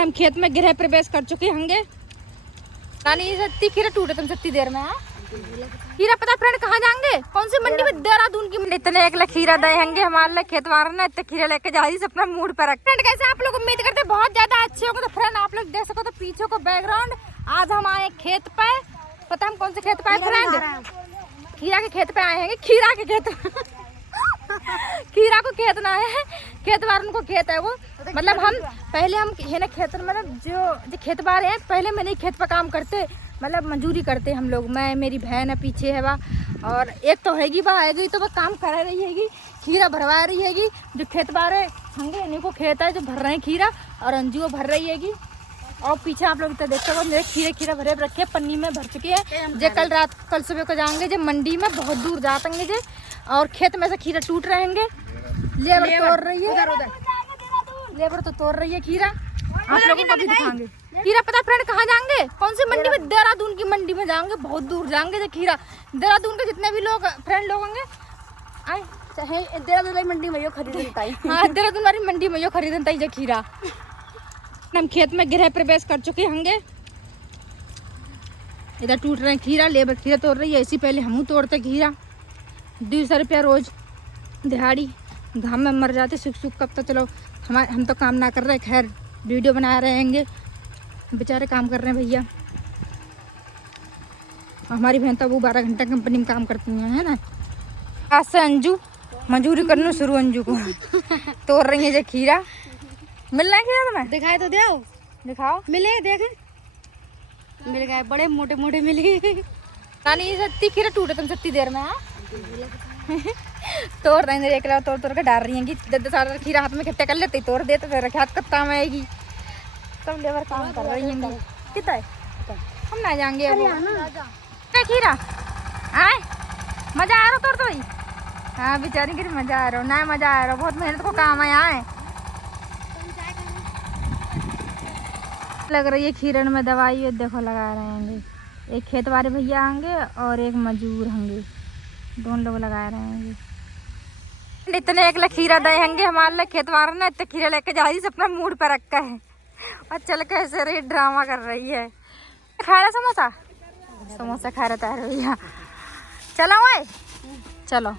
हम खेत में गृह प्रवेश कर चुके होंगे। नानी सत्ती खीरा टूटे तुम सत्ती देर में। खीरा पता फ्रेंड कहाँ जाएंगे? कौन सी मंडी में? देहरादून की। इतने एक खीरा दे होंगे हमारे लिए खेत वाले ने, इतने खीरा लेके जा रही अपना मूड पर रख। फ्रेंड कैसे आप लोग उम्मीद करते हैं बहुत ज्यादा अच्छे होंगे। तो फ्रेंड आप लोग देख सको तो पीछे को बैकग्राउंड। आज हम आए खेत पे। पता हम कौन से खेत पे आए फ्रेंड? खीरा के खेत पे आए हैं। खीरा के खेत खीरा को खेत ना है, खेत वालों को खेत है वो। मतलब हम पहले हम है ना खेत मतलब जो खेत बार है, पहले मैं नहीं खेत पर काम करते, मतलब मजदूरी करते हम लोग। मैं मेरी बहन है पीछे है वह, और एक तो हैगी वह आएगी तो वह काम करा रही हैगी, खीरा भरवा रही हैगी। जो खेत बार है होंगे इन्हीं को खेत है जो भर रहे हैं खीरा, और अंजू वो भर रही हैगी। और पीछे आप लोग तो देख सको मेरे खीरे भरे रखे पन्नी में भर चुके हैं। जो कल सुबह को जाएंगे जो मंडी में, बहुत दूर जातेंगे जो, और खेत में से खीरा टूट रहेंगे। लेबर तोड़ रही है, लेबर तो तोड़ रही है खीरा। आप लोगों को भी दिखाएंगे खीरा। पता फ्रेंड कहाँ जाएंगे? कौन सी मंडी में? देहरादून की मंडी में जाएंगे, बहुत दूर जाएंगे जो खीरा। देहरादून के जितने भी लोग फ्रेंड लोग होंगे आए देहरादून वाली मंडी में यो खरीदता है। हाँ, देहरादून वाली मंडी में यो खरीदता है जो खीरा। हम खेत में गृह प्रवेश कर चुके होंगे। इधर टूट रहे हैं खीरा, लेबर खीरा तोड़ रही है। इसी पहले हम तोड़ते खीरा, 200 रुपया रोज दिहाड़ी। घाम में मर जाते सूख कब तक। चलो हम तो काम ना कर रहे, खैर वीडियो बना रहे हैंगे, बेचारे काम कर रहे हैं भैया। हमारी बहन तो वो 12 घंटा कंपनी में काम करती हैं, है ना। आज से अंजू मजदूरी करना शुरू। अंजू को तोड़ रही है जो खीरा। मिल रहा है खीरा तुम्हें? दिखाए तो दो, दिखाओ। मिले देखे, मिल गए बड़े मोटे मोटे मिल गए। नानी सत्ती खीरा टूटे तुम सत्ती देर में। तोड़ रही है, एक तोड़ के डाल रही है कि 10 खीरा हाथ में इकट्ठे कर लेते, तोड़ देते फिर हाथ कत्ता में आएगी। सब लेबर काम कर रही है। कितना है? हम ना जाएंगे क्या खीरा आए? मजा आ रहा तोड़ तो भाई। हाँ बेचारी की मजा आ रहा ना, मजा आ रहा, बहुत मेहनत को काम है यहाँ। लग रही है खीरन में दवाई देखो लगा रहे होंगे। एक खेत वाले भैया होंगे और एक मजदूर होंगे, दोनों लोग लगा रहे हैं। इतने एक खीरा दे होंगे हमारे लिए खेत वाले ने, इतने खीरा लेके जा रही अपना मूड पर रखा है और चल के ऐसे रही ड्रामा कर रही है। खा रहा समोसा, समोसा खा रहा है भैया। चलो भाई चलो,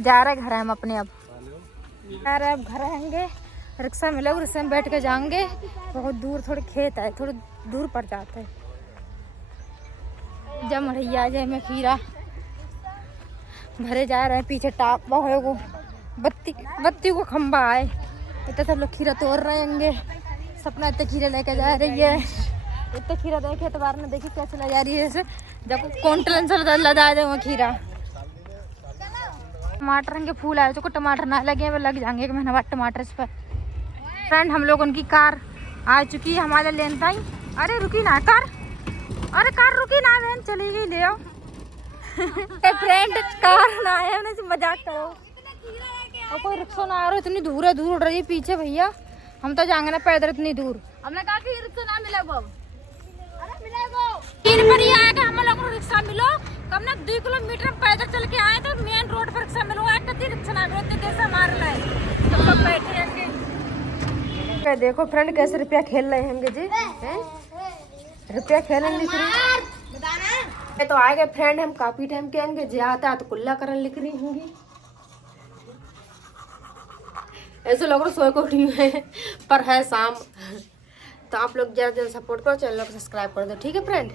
जा रहे घर हम अपने। अब जा रहे अब घर आएंगे, रिक्शा मिलेगा, रिक्शा में बैठ के जाएंगे। बहुत दूर थोड़े खेत है, थोड़े दूर पड़ जाते हैं। जब मढ़ैया जाए में खीरा भरे जा रहे हैं। पीछे टाप को बत्ती को खंबा है, इतने सब लोग खीरा तोड़ रहे होंगे। सपना इतने खीरा लेके जा रही है। इतने खीरा देखे तो बार में देखी कैसे ले जा रही है, जैसे जब कौंटलन से लदा दे वहाँ खीरा। टमाटर के फूल आए तो टमाटर ना लगे, वो लग जाएंगे 1 महीना बाद टमाटर इस पर। फ्रेंड हम लोग उनकी कार आ चुकी है हमारे लेन ताई। अरे रुकी ना कार, अरे कार रुकी ना, बहन चली गई ले आओ। फ्रेंड कार ना है, उन्हें मजाक करो। और कोई रिक्शा ना आ रहा, इतनी दूर है, दूर उड़ रही है पीछे भैया। हम तो जाएंगे ना पैदल इतनी दूर। हमने कहा कि रिक्शा ना मिलेगा, अरे मिलेगा 3 पर ही आएगा। हम लोग को रिक्शा मिलो कम ना 2 किलोमीटर पैदल चल के आए तो मेन रोड पर रिक्शा मिलो। रिक्शा ना मिलो, इतनी देर से हमारे लाए सब लोग बैठे होंगे। देखो फ्रेंड कैसे रुपया खेल रहे होंगे जी, रुपया खेलने लिख रही तो आए गए फ्रेंड। हम काफी टाइम के आएंगे जे आता तो कुल्ला करन लिख रही होंगी। ऐसे लोग सोए को उठी है पर है शाम। तो आप लोग ज़्यादा सपोर्ट करो, चैनल को सब्सक्राइब कर दो, ठीक है फ्रेंड।